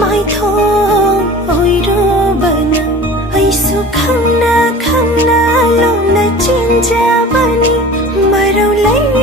mytho ओइरो बना ऐसो खंगना खंगना लो न चिंजा बनी मरौ लै